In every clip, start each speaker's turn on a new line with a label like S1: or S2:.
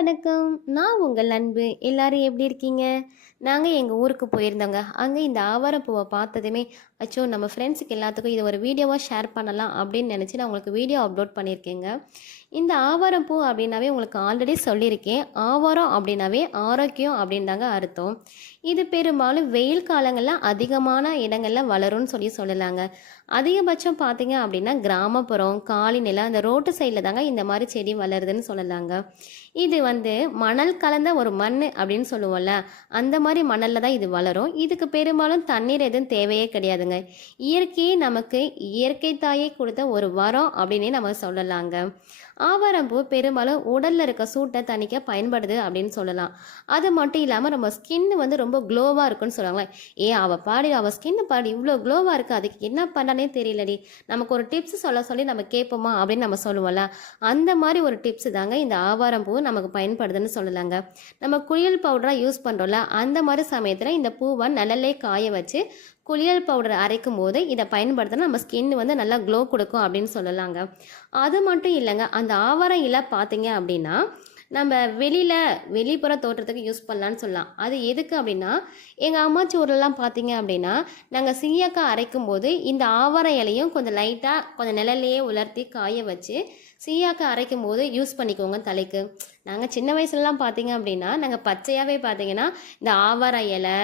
S1: வணக்கம். நான் உங்கள் அன்பு. எல்லாரும் எப்படி இருக்கீங்க? நாங்கள் எங்கள் ஊருக்கு போயிருந்தோங்க. அங்கே இந்த ஆவாரப்பூவை பார்த்ததுமே அச்சோ நம்ம ஃப்ரெண்ட்ஸுக்கு எல்லாத்துக்கும் இது ஒரு வீடியோவாக ஷேர் பண்ணலாம் அப்படின்னு நினச்சி நான் உங்களுக்கு வீடியோ அப்லோட் பண்ணியிருக்கேங்க. இந்த ஆவாரப்பூ அப்படின்னாவே உங்களுக்கு ஆல்ரெடி சொல்லியிருக்கேன். ஆவாரம் அப்படின்னாவே ஆரோக்கியம் அப்படின்னு தாங்க அர்த்தம். இது பெரும்பாலும் வெயில் காலங்களில் அதிகமான இடங்களில் வளரும்னு சொல்லி சொல்லலாங்க. அதிகபட்சம் பார்த்தீங்க அப்படின்னா கிராமப்புறம் காலி நிலம் அந்த ரோட்டு சைடில் தாங்க இந்த மாதிரி செடி வளருதுன்னு சொல்லலாங்க. இது வந்து மணல் கலந்த ஒரு மண் அப்படின்னு சொல்லுவோம்ல அந்த மாதிரி மணலில் தான் இது வளரும். இதுக்கு பெரும்பாலும் தண்ணீர் எதுவும் தேவையே கிடையாதுங்க. இயற்கையே நமக்கு இயற்கை தாயை கொடுத்த ஒரு வரம் அப்படின்னே நம்ம சொல்லலாங்க. ஆவாரம்பூ பெரும்பாலும் உடலில் இருக்க சூட்டை தணிக்க பயன்படுது அப்படின்னு சொல்லலாம். அது மட்டும் இல்லாமல் நம்ம ஸ்கின் வந்து ரொம்ப க்ளோவாக இருக்குன்னு சொல்லுவாங்களே. ஏ அவள் பாடி அவள் ஸ்கின் பாடி இவ்வளோ க்ளோவாக இருக்குது அதுக்கு என்ன பண்ணானே தெரியலடி. நமக்கு ஒரு டிப்ஸ் சொல்ல சொல்லி நம்ம கேட்போமா அப்படின்னு நம்ம சொல்லுவோம்ல. அந்த மாதிரி ஒரு டிப்ஸ் தாங்க இந்த ஆவாரம்பூ பூ நமக்கு பயன்படுதுன்னு சொல்லலாங்க. நம்ம குளியல் பவுடராக யூஸ் பண்ணுறோம்ல அந்த மாதிரி சமயத்தில் இந்த பூவை நல்லலே காய வச்சு குளியல் பவுடர் அரைக்கும் போது இதை பயன்படுத்தினா நம்ம ஸ்கின் வந்து நல்லா க்ளோ கொடுக்கும் அப்படின்னு சொல்லலாங்க. அது மட்டும் இல்லைங்க அந்த ஆவாரம் இலை பார்த்தீங்க அப்படின்னா நம்ம வெளியில் வெளிப்புற தோற்றத்துக்கு யூஸ் பண்ணலான்னு சொல்லலாம். அது எதுக்கு அப்படின்னா எங்கள் அம்மாச்சி ஊர்லலாம் பார்த்தீங்க அப்படின்னா நாங்கள் சீயக்காய் அரைக்கும் போது இந்த ஆவார இலையும் கொஞ்சம் லைட்டாக கொஞ்சம் நிழல்லையே உலர்த்தி காய வச்சு சீயாக்காய் அரைக்கும் போது யூஸ் பண்ணிக்கோங்க தலைக்கு. நாங்கள் சின்ன வயசுலலாம் பார்த்தீங்க அப்படின்னா நாங்கள் பச்சையாகவே பார்த்தீங்கன்னா இந்த ஆவார இலை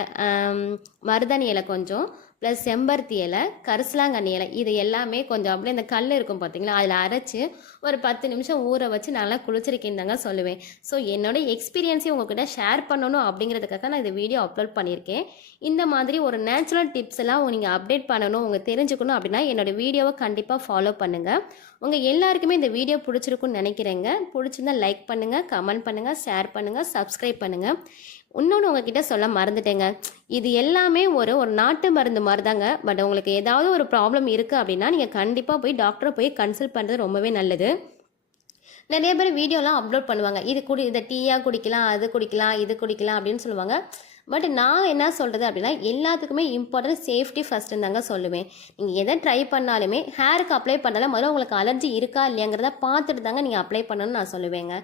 S1: மருதாணி இலை கொஞ்சம் ப்ளஸ் செம்பருத்தி இலை கரிசலாங்கண்ணி இலை இது எல்லாமே கொஞ்சம் அப்படியே இந்த கல் இருக்கும் பார்த்தீங்களா அதில் அரைச்சி ஒரு பத்து நிமிஷம் ஊற வச்சு நல்லா குளிச்சிருக்கேன்னு தாங்க சொல்லுவேன். ஸோ என்னோட எக்ஸ்பீரியன்ஸையும் உங்ககிட்ட ஷேர் பண்ணணும் அப்படிங்கிறதுக்காக நான் இந்த வீடியோ அப்லோட் பண்ணியிருக்கேன். இந்த மாதிரி ஒரு நேச்சுரல் டிப்ஸ் எல்லாம் நீங்கள் அப்டேட் பண்ணணும் உங்கள் தெரிஞ்சுக்கணும் அப்படின்னா என்னோட வீடியோவை கண்டிப்பாக ஃபாலோ பண்ணுங்கள் உங்கள் எல்லாருக்குமே இந்த வீடியோ பிடிச்சிருக்குன்னு நினைக்கிறேங்க. பிடிச்சிருந்தா லைக் பண்ணுங்கள் கமெண்ட் பண்ணுங்கள் ஷேர் பண்ணுங்கள் சப்ஸ்கிரைப் பண்ணுங்கள் இன்னொன்று உங்ககிட்ட சொல்ல மறந்துட்டேங்க. இது எல்லாமே ஒரு ஒரு நாட்டு மருந்து மாதிரி தாங்க பட் உங்களுக்கு ஏதாவது ஒரு ப்ராப்ளம் இருக்குது அப்படின்னா நீங்கள் கண்டிப்பாக போய் டாக்டரை போய் கன்சல்ட் பண்ணுறது ரொம்பவே நல்லது. நிறைய பேர் வீடியோலாம் அப்லோட் பண்ணுவாங்க. இது குடி இதை டீயாக குடிக்கலாம் அது குடிக்கலாம் இது குடிக்கலாம் அப்படின்னு சொல்லுவாங்க. பட் நான் என்ன சொல்கிறது அப்படின்னா எல்லாத்துக்குமே இம்பார்ட்டன்ட் சேஃப்டி ஃபஸ்ட்டுன்னு தாங்க சொல்லுவேன். நீங்கள் எதை ட்ரை பண்ணாலுமே ஹேருக்கு அப்ளை பண்ணாலும் முதல்ல உங்களுக்கு அலர்ஜி இருக்கா இல்லையாங்கிறத பார்த்துட்டு தாங்க நீங்கள் அப்ளை பண்ணணும்னு நான் சொல்லுவேங்க.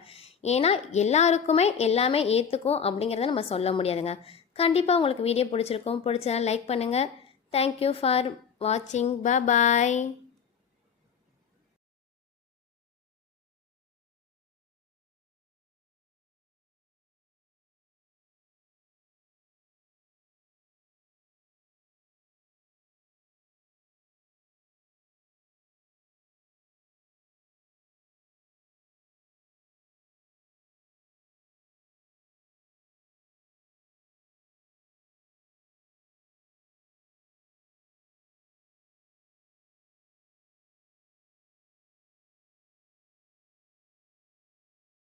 S1: ஏன்னா எல்லாருக்குமே எல்லாமே ஏற்றுக்கும் அப்படிங்கிறத நம்ம சொல்ல முடியாதுங்க. கண்டிப்பாக உங்களுக்கு வீடியோ பிடிச்சிருக்கும். பிடிச்சா லைக் பண்ணுங்கள் தேங்க்யூ ஃபார் வாட்சிங் பாய்